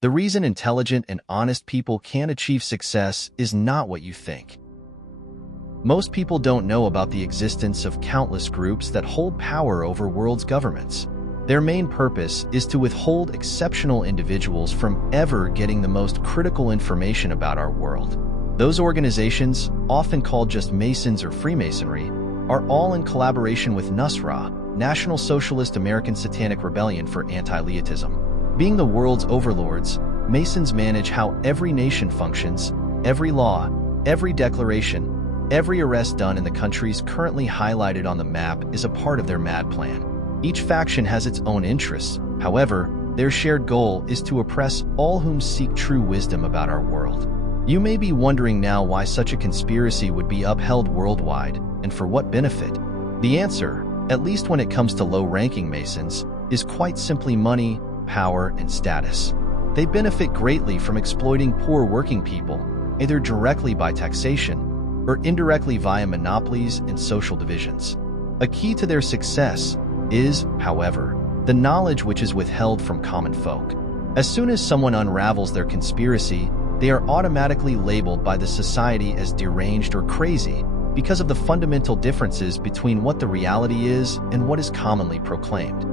The reason intelligent and honest people can achieve success is not what you think. Most people don't know about the existence of countless groups that hold power over world's governments. Their main purpose is to withhold exceptional individuals from ever getting the most critical information about our world. Those organizations, often called just Masons or Freemasonry, are all in collaboration with Nasra, National Socialist American Satanic Rebellion for Anti-Lechieism. Being the world's overlords, Masons manage how every nation functions, every law, every declaration, every arrest done in the countries currently highlighted on the map is a part of their mad plan. Each faction has its own interests. However, their shared goal is to oppress all whom seek true wisdom about our world. You may be wondering now why such a conspiracy would be upheld worldwide, and for what benefit. The answer, at least when it comes to low-ranking Masons, is quite simply money, power, and status. They benefit greatly from exploiting poor working people, either directly by taxation or indirectly via monopolies and social divisions. A key to their success is, however, the knowledge which is withheld from common folk. As soon as someone unravels their conspiracy, they are automatically labeled by the society as deranged or crazy because of the fundamental differences between what the reality is and what is commonly proclaimed.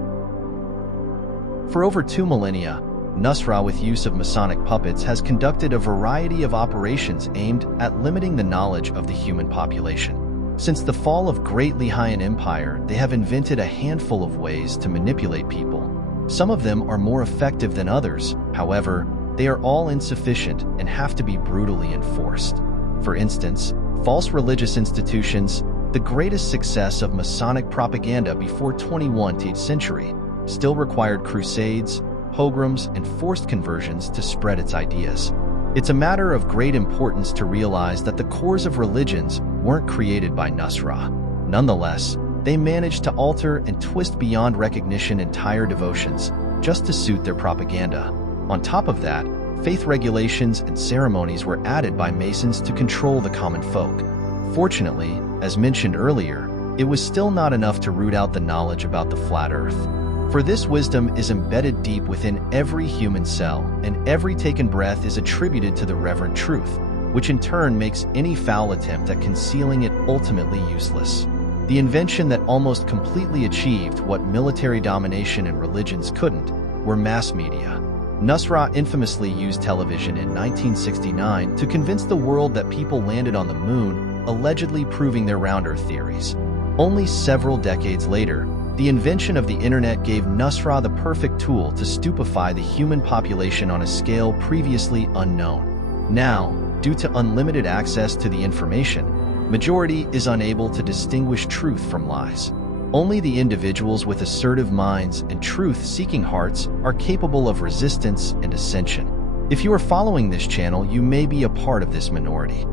For over 2 millennia, Nasra, with use of Masonic puppets, has conducted a variety of operations aimed at limiting the knowledge of the human population. Since the fall of Great Lechian Empire, they have invented a handful of ways to manipulate people. Some of them are more effective than others. However, they are all insufficient and have to be brutally enforced. For instance, false religious institutions, the greatest success of Masonic propaganda before 21st century, still required crusades, pogroms, and forced conversions to spread its ideas. It's a matter of great importance to realize that the cores of religions weren't created by Nasra. Nonetheless, they managed to alter and twist beyond recognition entire devotions just to suit their propaganda. On top of that, faith regulations and ceremonies were added by Masons to control the common folk. Fortunately, as mentioned earlier, it was still not enough to root out the knowledge about the flat earth. For this wisdom is embedded deep within every human cell, and every taken breath is attributed to the reverent truth, which in turn makes any foul attempt at concealing it ultimately useless. The invention that almost completely achieved what military domination and religions couldn't were mass media. Nasra infamously used television in 1969 to convince the world that people landed on the moon, allegedly proving their round Earth theories. Only several decades later, the invention of the internet gave Nasra the perfect tool to stupefy the human population on a scale previously unknown. Now, due to unlimited access to the information, majority is unable to distinguish truth from lies. Only the individuals with assertive minds and truth-seeking hearts are capable of resistance and ascension. If you are following this channel, you may be a part of this minority.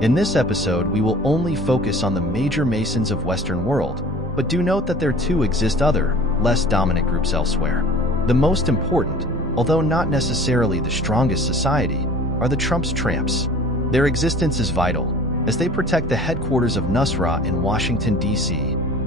In this episode, we will only focus on the major Masons of Western world, but do note that there too exist other, less dominant groups elsewhere. The most important, although not necessarily the strongest society, are the Trump's Tramps. Their existence is vital, as they protect the headquarters of Nasra in Washington, D.C.,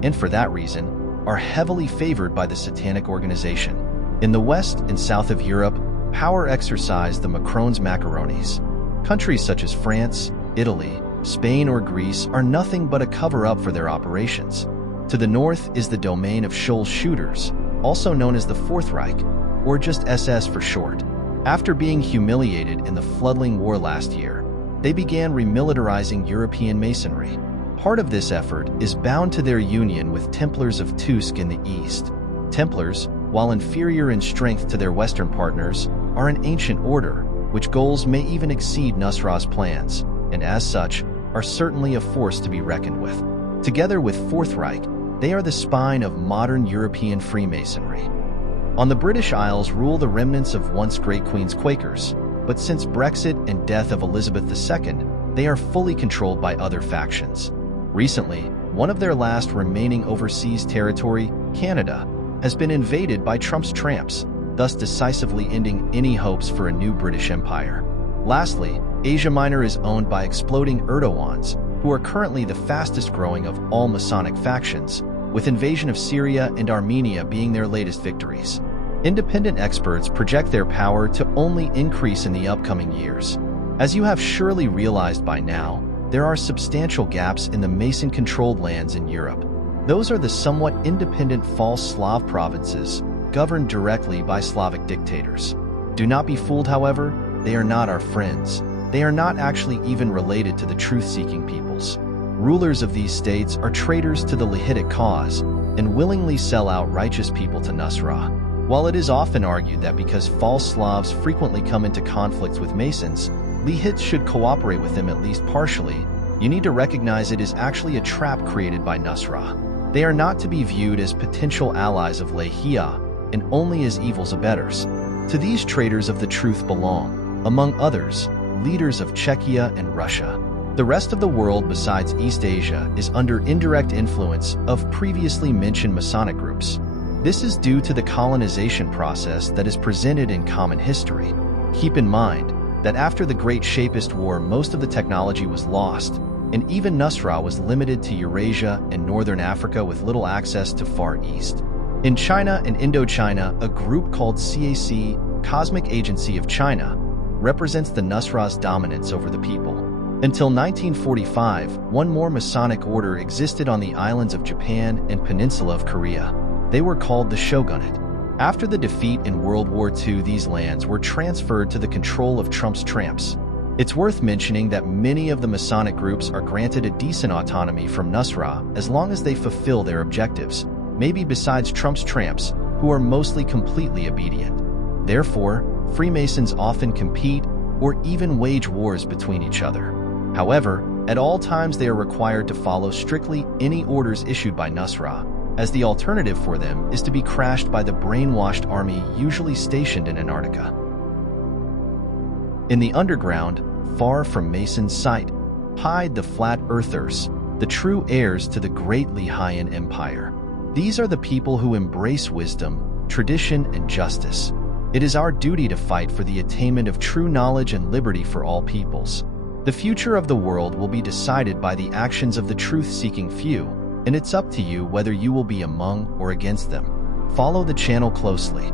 and for that reason, are heavily favored by the Satanic organization. In the West and South of Europe, power exercised the Macron's macaronis. Countries such as France, Italy, Spain, or Greece are nothing but a cover-up for their operations. To the north is the domain of Scholl shooters, also known as the Fourth Reich, or just SS for short. After being humiliated in the Floodling War last year, they began remilitarizing European Masonry. Part of this effort is bound to their union with Templars of Tusk in the east. Templars, while inferior in strength to their Western partners, are an ancient order, which goals may even exceed Nasra's plans, and as such, are certainly a force to be reckoned with. Together with Fourth Reich, they are the spine of modern European Freemasonry. On the British Isles rule the remnants of once Great Queen's Quakers, but since Brexit and death of Elizabeth II, they are fully controlled by other factions. Recently, one of their last remaining overseas territory, Canada, has been invaded by Trump's Tramps, thus decisively ending any hopes for a new British Empire. Lastly, Asia Minor is owned by exploding Erdogans, who are currently the fastest growing of all Masonic factions, with invasion of Syria and Armenia being their latest victories. Independent experts project their power to only increase in the upcoming years. As you have surely realized by now, there are substantial gaps in the Mason-controlled lands in Europe. Those are the somewhat independent false Slav provinces, governed directly by Slavic dictators. Do not be fooled, however, they are not our friends. They are not actually even related to the truth-seeking peoples. Rulers of these states are traitors to the Lehitic cause and willingly sell out righteous people to Nasra. While it is often argued that because false Slavs frequently come into conflicts with Masons, Lehites should cooperate with them at least partially, you need to recognize it is actually a trap created by Nasra. They are not to be viewed as potential allies of Lechia, and only as evil's abettors. To these traitors of the truth belong, among others, leaders of Czechia and Russia. The rest of the world besides East Asia is under indirect influence of previously mentioned Masonic groups. This is due to the colonization process that is presented in common history. Keep in mind that after the Great Shapist War, most of the technology was lost, and even Nasra was limited to Eurasia and Northern Africa with little access to Far East. In China and Indochina, a group called CAC, Cosmic Agency of China, represents the Nasra's dominance over the people. Until 1945, one more Masonic order existed on the islands of Japan and peninsula of Korea. They were called the Shogunate. After the defeat in World War II, these lands were transferred to the control of Trump's tramps. It's worth mentioning that many of the Masonic groups are granted a decent autonomy from Nasra as long as they fulfill their objectives, maybe besides Trump's tramps, who are mostly completely obedient. Therefore, Freemasons often compete or even wage wars between each other. However, at all times they are required to follow strictly any orders issued by Nasra, as the alternative for them is to be crushed by the brainwashed army usually stationed in Antarctica. In the underground, far from Mason's sight, hide the flat-earthers, the true heirs to the great Lechian empire. These are the people who embrace wisdom, tradition, and justice. It is our duty to fight for the attainment of true knowledge and liberty for all peoples. The future of the world will be decided by the actions of the truth-seeking few, and it's up to you whether you will be among or against them. Follow the channel closely.